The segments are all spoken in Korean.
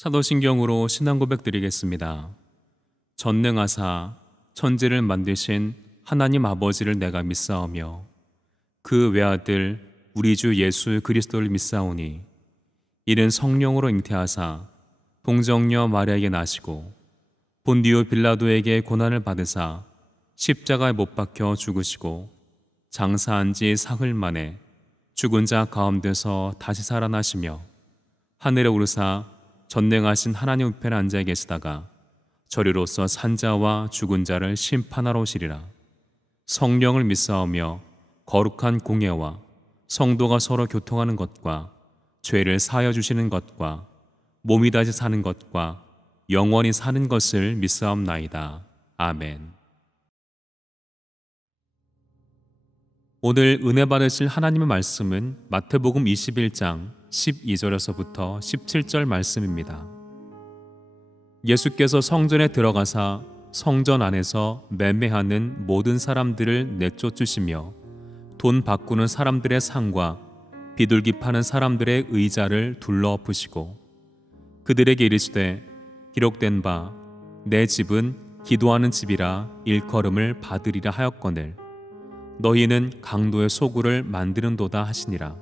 사도신경으로 신앙 고백 드리겠습니다. 전능하사 천지를 만드신 하나님 아버지를 내가 믿사오며 그 외아들 우리 주 예수 그리스도를 믿사오니 이는 성령으로 잉태하사 동정녀 마리아에게 나시고 본디오 빌라도에게 고난을 받으사 십자가에 못 박혀 죽으시고 장사한 지 사흘 만에 죽은 자 가운데서 다시 살아나시며 하늘에 오르사 전능하신 하나님 우편에 앉아 계시다가 저리로서 산자와 죽은 자를 심판하러 오시리라. 성령을 믿사오며 거룩한 공예와 성도가 서로 교통하는 것과 죄를 사하여 주시는 것과 몸이 다시 사는 것과 영원히 사는 것을 믿사옵나이다. 아멘. 오늘 은혜 받으실 하나님의 말씀은 마태복음 21장 12절에서부터 17절 말씀입니다. 예수께서 성전에 들어가사 성전 안에서 매매하는 모든 사람들을 내쫓으시며 돈 바꾸는 사람들의 상과 비둘기 파는 사람들의 의자를 둘러엎으시고 그들에게 이르시되 기록된 바 내 집은 기도하는 집이라 일컬음을 받으리라 하였거늘 너희는 강도의 소굴을 만드는도다 하시니라.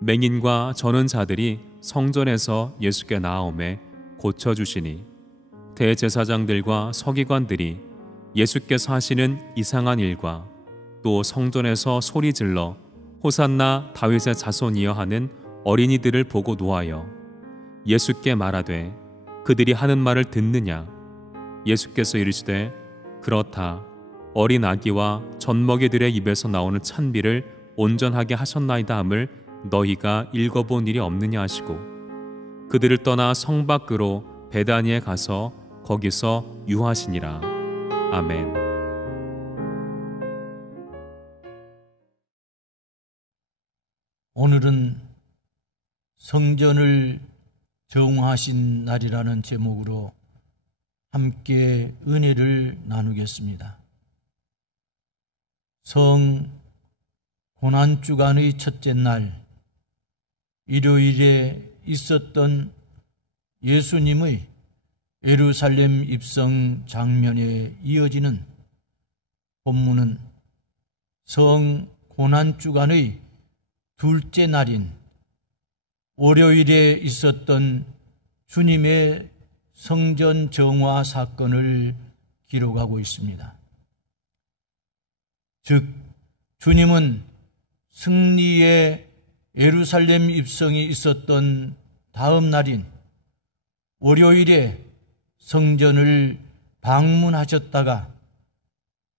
맹인과 저는 자들이 성전에서 예수께 나아오매 고쳐주시니 대제사장들과 서기관들이 예수께서 하시는 이상한 일과 또 성전에서 소리질러 호산나 다윗의 자손이여 하는 어린이들을 보고 노하여 예수께 말하되 그들이 하는 말을 듣느냐. 예수께서 이르시되 그렇다. 어린 아기와 젖먹이들의 입에서 나오는 찬비를 온전하게 하셨나이다 함을 너희가 읽어본 일이 없느냐 하시고 그들을 떠나 성 밖으로 베다니에 가서 거기서 유하시니라. 아멘. 오늘은 성전을 정화하신 날이라는 제목으로 함께 은혜를 나누겠습니다. 성 고난주간의 첫째 날 일요일에 있었던 예수님의 예루살렘 입성 장면에 이어지는 본문은 성 고난주간의 둘째 날인 월요일에 있었던 주님의 성전 정화 사건을 기록하고 있습니다. 즉 주님은 승리의 예루살렘 입성이 있었던 다음 날인 월요일에 성전을 방문하셨다가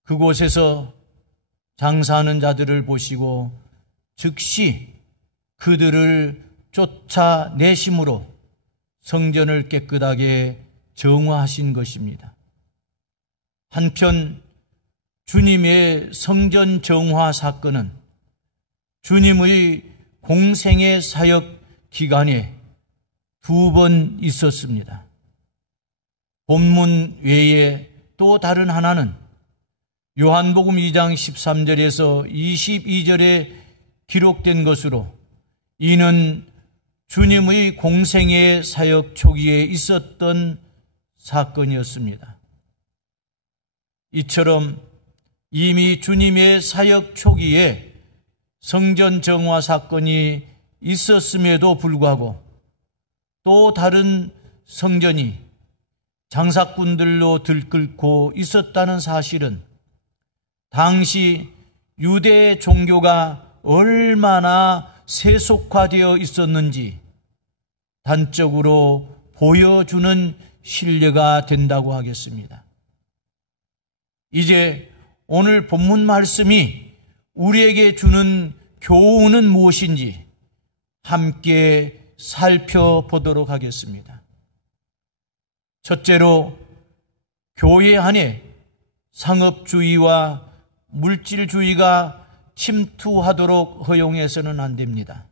그곳에서 장사하는 자들을 보시고 즉시 그들을 쫓아내심으로 성전을 깨끗하게 정화하신 것입니다. 한편 주님의 성전 정화 사건은 주님의 공생의 사역 기간에 2번 있었습니다. 본문 외에 또 다른 하나는 요한복음 2장 13절에서 22절에 기록된 것으로 이는 주님의 공생의 사역 초기에 있었던 사건이었습니다. 이처럼 이미 주님의 사역 초기에 성전 정화 사건이 있었음에도 불구하고 또 다른 성전이 장사꾼들로 들끓고 있었다는 사실은 당시 유대 종교가 얼마나 세속화되어 있었는지 단적으로 보여주는 신뢰가 된다고 하겠습니다. 이제 오늘 본문 말씀이 우리에게 주는 교훈은 무엇인지 함께 살펴보도록 하겠습니다. 첫째로, 교회 안에 상업주의와 물질주의가 침투하도록 허용해서는 안 됩니다.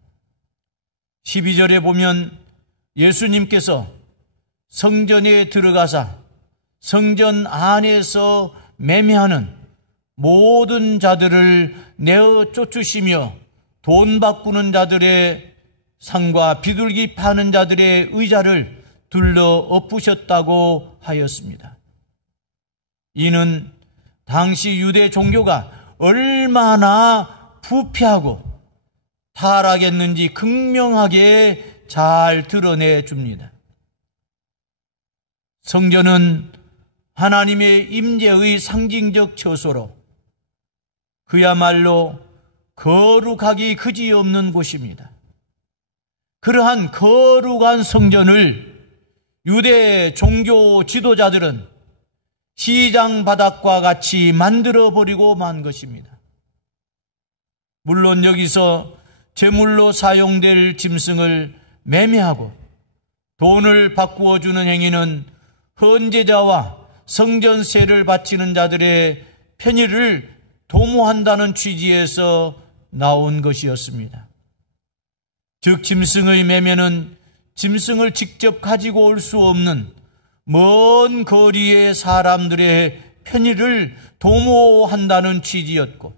12절에 보면 예수님께서 성전에 들어가사 성전 안에서 매매하는 모든 자들을 내어 쫓으시며 돈 바꾸는 자들의 상과 비둘기 파는 자들의 의자를 둘러 엎으셨다고 하였습니다. 이는 당시 유대 종교가 얼마나 부패하고 타락했는지 극명하게 잘 드러내 줍니다. 성전은 하나님의 임재의 상징적 처소로 그야말로 거룩하기 그지없는 곳입니다. 그러한 거룩한 성전을 유대 종교 지도자들은 시장 바닥과 같이 만들어버리고 만 것입니다. 물론 여기서 제물로 사용될 짐승을 매매하고 돈을 바꾸어 주는 행위는 헌제자와 성전세를 바치는 자들의 편의를 도모한다는 취지에서 나온 것이었습니다. 즉 짐승의 매매는 짐승을 직접 가지고 올 수 없는 먼 거리의 사람들의 편의를 도모한다는 취지였고,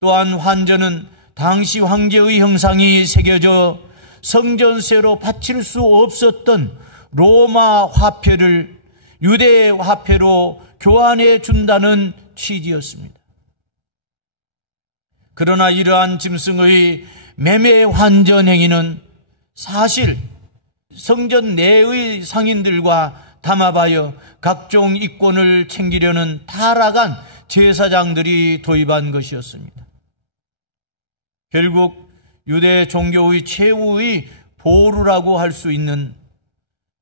또한 환전은 당시 황제의 형상이 새겨져 성전세로 바칠 수 없었던 로마 화폐를 유대 화폐로 교환해 준다는 취지였습니다. 그러나 이러한 짐승의 매매 환전 행위는 사실 성전 내의 상인들과 담합하여 각종 이권을 챙기려는 타락한 제사장들이 도입한 것이었습니다. 결국 유대 종교의 최후의 보루라고 할 수 있는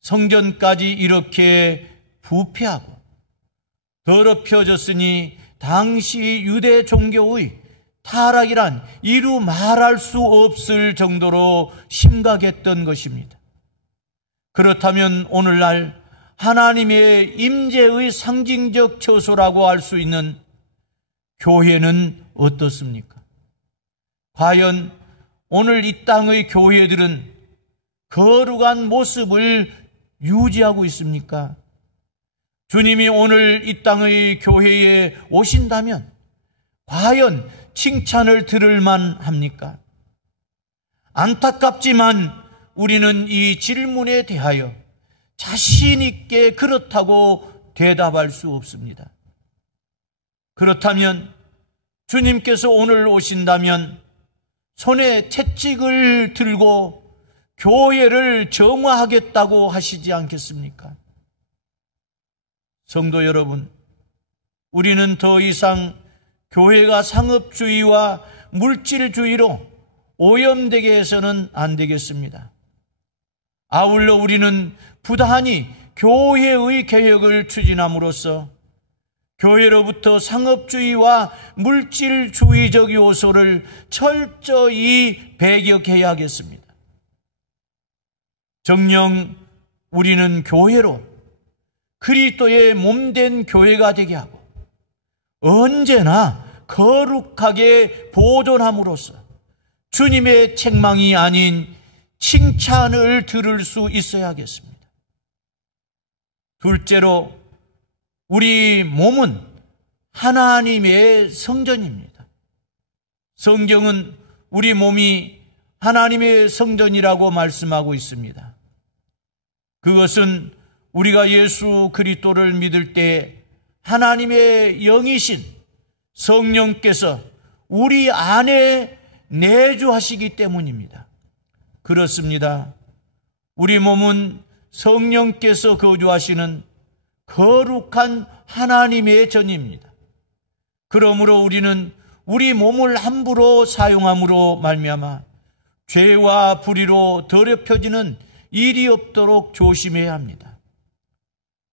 성전까지 이렇게 부패하고 더럽혀졌으니 당시 유대 종교의 타락이란 이루 말할 수 없을 정도로 심각했던 것입니다. 그렇다면 오늘날 하나님의 임재의 상징적 처소라고 할 수 있는 교회는 어떻습니까? 과연 오늘 이 땅의 교회들은 거룩한 모습을 유지하고 있습니까? 주님이 오늘 이 땅의 교회에 오신다면 과연 칭찬을 들을 만합니까? 안타깝지만 우리는 이 질문에 대하여 자신 있게 그렇다고 대답할 수 없습니다. 그렇다면 주님께서 오늘 오신다면 손에 채찍을 들고 교회를 정화하겠다고 하시지 않겠습니까? 성도 여러분, 우리는 더 이상 교회가 상업주의와 물질주의로 오염되게 해서는 안 되겠습니다. 아울러 우리는 부단히 교회의 개혁을 추진함으로써 교회로부터 상업주의와 물질주의적 요소를 철저히 배격해야 하겠습니다. 정녕 우리는 교회로 그리스도의 몸된 교회가 되게 하고 언제나 거룩하게 보존함으로써 주님의 책망이 아닌 칭찬을 들을 수 있어야 하겠습니다. 둘째로 우리 몸은 하나님의 성전입니다. 성경은 우리 몸이 하나님의 성전이라고 말씀하고 있습니다. 그것은 우리가 예수 그리스도를 믿을 때 하나님의 영이신 성령께서 우리 안에 내주하시기 때문입니다. 그렇습니다. 우리 몸은 성령께서 거주하시는 거룩한 하나님의 전입니다. 그러므로 우리는 우리 몸을 함부로 사용함으로 말미암아 죄와 불의로 더럽혀지는 일이 없도록 조심해야 합니다.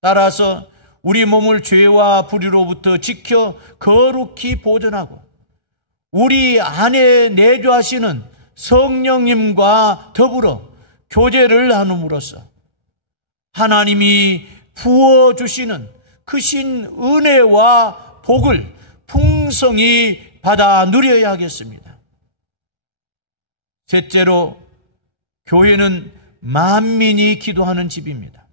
따라서 우리 몸을 죄와 불의로부터 지켜 거룩히 보존하고 우리 안에 내주하시는 성령님과 더불어 교제를 나눔으로써 하나님이 부어주시는 크신 은혜와 복을 풍성히 받아 누려야 하겠습니다. 셋째로, 교회는 만민이 기도하는 집입니다.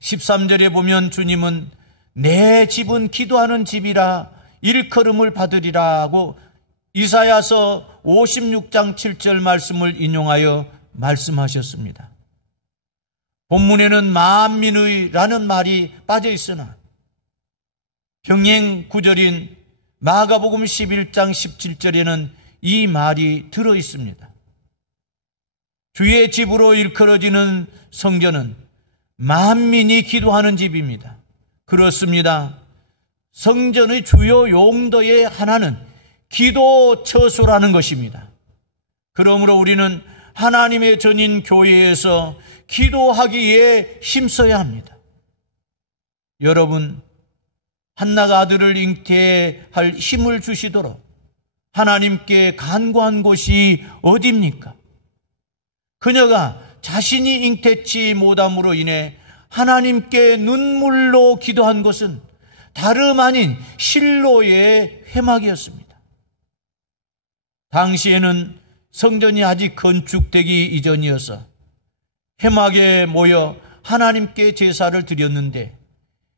13절에 보면 주님은 내 집은 기도하는 집이라 일컬음을 받으리라고 이사야서 56장 7절 말씀을 인용하여 말씀하셨습니다. 본문에는 만민의라는 말이 빠져 있으나 병행 구절인 마가복음 11장 17절에는 이 말이 들어 있습니다. 주의 집으로 일컬어지는 성전은 만민이 기도하는 집입니다. 그렇습니다. 성전의 주요 용도의 하나는 기도 처소라는 것입니다. 그러므로 우리는 하나님의 전인 교회에서 기도하기에 힘써야 합니다. 여러분, 한나가 아들을 잉태할 힘을 주시도록 하나님께 간구한 곳이 어디입니까? 그녀가 자신이 잉태치 못함으로 인해 하나님께 눈물로 기도한 것은 다름 아닌 실로의 회막이었습니다. 당시에는 성전이 아직 건축되기 이전이어서 회막에 모여 하나님께 제사를 드렸는데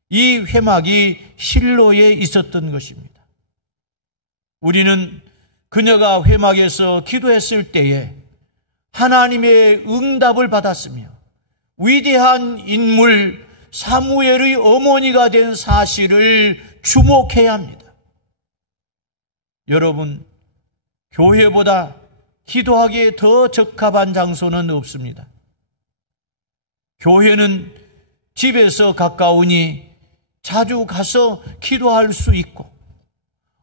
이 회막이 실로에 있었던 것입니다. 우리는 그녀가 회막에서 기도했을 때에 하나님의 응답을 받았으며 위대한 인물 사무엘의 어머니가 된 사실을 주목해야 합니다. 여러분, 교회보다 기도하기에 더 적합한 장소는 없습니다. 교회는 집에서 가까우니 자주 가서 기도할 수 있고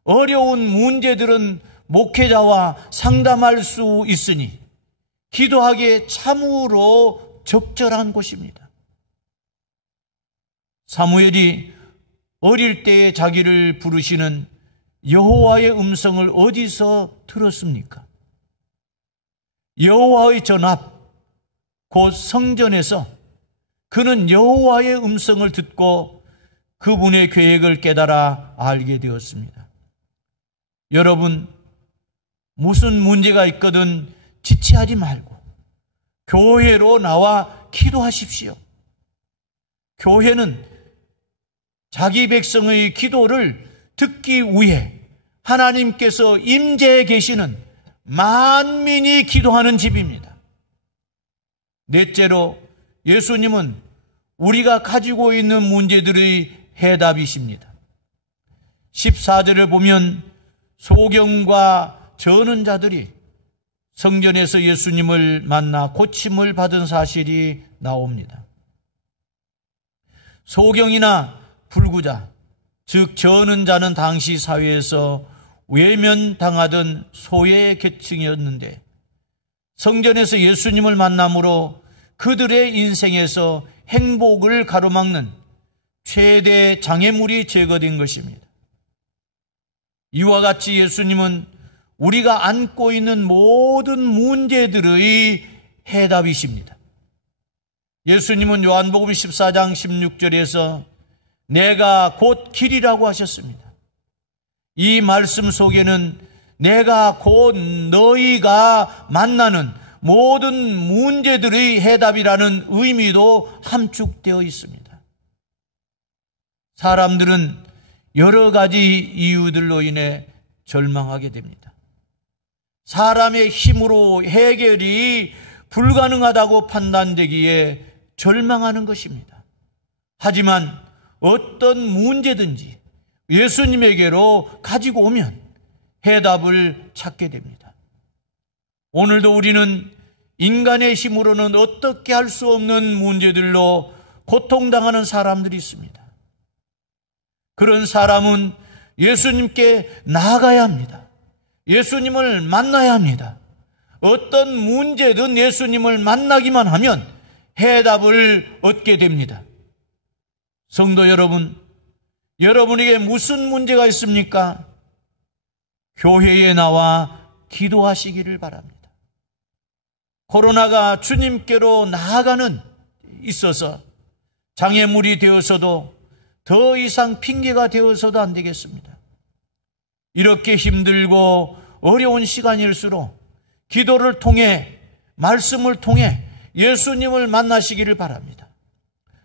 어려운 문제들은 목회자와 상담할 수 있으니 기도하기에 참으로 적절한 곳입니다. 사무엘이 어릴 때에 자기를 부르시는 여호와의 음성을 어디서 들었습니까? 여호와의 전 앞, 곧 성전에서 그는 여호와의 음성을 듣고 그분의 계획을 깨달아 알게 되었습니다. 여러분, 무슨 문제가 있거든 지체하지 말고 교회로 나와 기도하십시오. 교회는 자기 백성의 기도를 듣기 위해 하나님께서 임재해 계시는 만민이 기도하는 집입니다. 넷째로, 예수님은 우리가 가지고 있는 문제들의 해답이십니다. 14절을 보면 소경과 저는 자들이 성전에서 예수님을 만나 고침을 받은 사실이 나옵니다. 소경이나 불구자, 즉 저는 자는 당시 사회에서 외면당하던 소외 계층이었는데 성전에서 예수님을 만남으로 그들의 인생에서 행복을 가로막는 최대 장애물이 제거된 것입니다. 이와 같이 예수님은 우리가 안고 있는 모든 문제들의 해답이십니다. 예수님은 요한복음 14장 16절에서 내가 곧 길이라고 하셨습니다. 이 말씀 속에는 내가 곧 너희가 만나는 모든 문제들의 해답이라는 의미도 함축되어 있습니다. 사람들은 여러 가지 이유들로 인해 절망하게 됩니다. 사람의 힘으로 해결이 불가능하다고 판단되기에 절망하는 것입니다. 하지만 어떤 문제든지 예수님에게로 가지고 오면 해답을 찾게 됩니다. 오늘도 우리는 인간의 힘으로는 어떻게 할 수 없는 문제들로 고통당하는 사람들이 있습니다. 그런 사람은 예수님께 나아가야 합니다. 예수님을 만나야 합니다. 어떤 문제든 예수님을 만나기만 하면 해답을 얻게 됩니다. 성도 여러분, 여러분에게 무슨 문제가 있습니까? 교회에 나와 기도하시기를 바랍니다. 코로나가 주님께로 나아가는 있어서 장애물이 되어서도 더 이상 핑계가 되어서도 안 되겠습니다. 이렇게 힘들고 어려운 시간일수록 기도를 통해 말씀을 통해 예수님을 만나시기를 바랍니다.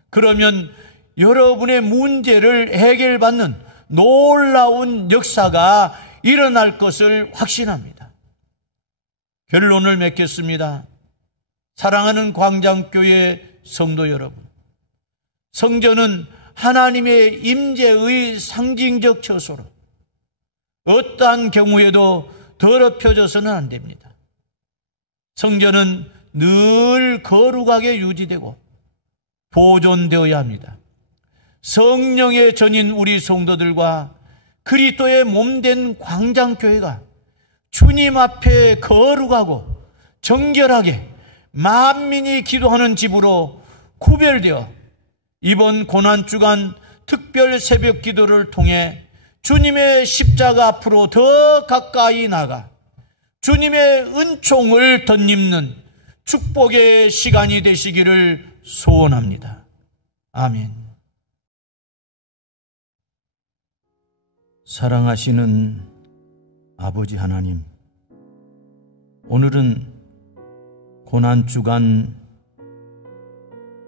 그러면 여러분의 문제를 해결받는 놀라운 역사가 일어날 것을 확신합니다. 결론을 맺겠습니다. 사랑하는 광장교회 성도 여러분, 성전은 하나님의 임재의 상징적 처소로 어떠한 경우에도 더럽혀져서는 안 됩니다. 성전은 늘 거룩하게 유지되고 보존되어야 합니다. 성령의 전인 우리 성도들과 그리스도의 몸된 광장교회가 주님 앞에 거룩하고 정결하게 만민이 기도하는 집으로 구별되어 이번 고난주간 특별 새벽 기도를 통해 주님의 십자가 앞으로 더 가까이 나가 주님의 은총을 덧입는 축복의 시간이 되시기를 소원합니다. 아멘. 사랑하시는 아버지 하나님, 오늘은 고난주간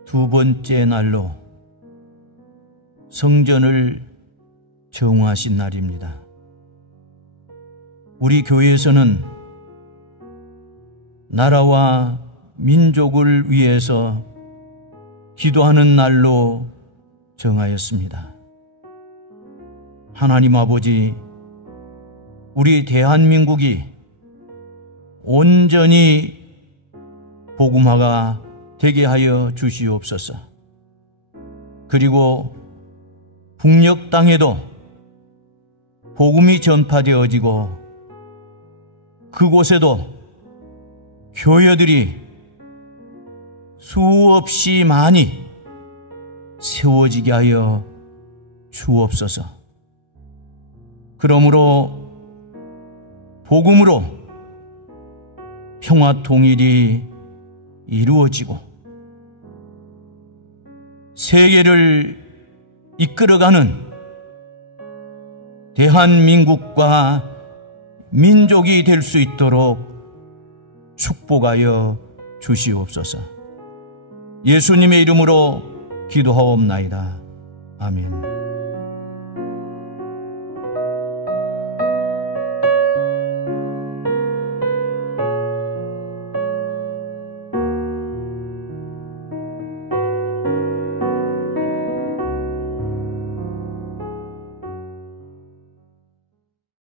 두 번째 날로 성전을 정화하신 날입니다. 우리 교회에서는 나라와 민족을 위해서 기도하는 날로 정하였습니다. 하나님 아버지, 우리 대한민국이 온전히 복음화가 되게 하여 주시옵소서. 그리고 북녘 땅에도 복음이 전파되어지고 그곳에도 교회들이 수없이 많이 세워지게 하여 주옵소서. 그러므로 복음으로 평화 통일이 이루어지고 세계를 이끌어가는 대한민국과 민족이 될 수 있도록 축복하여 주시옵소서. 예수님의 이름으로 기도하옵나이다. 아멘.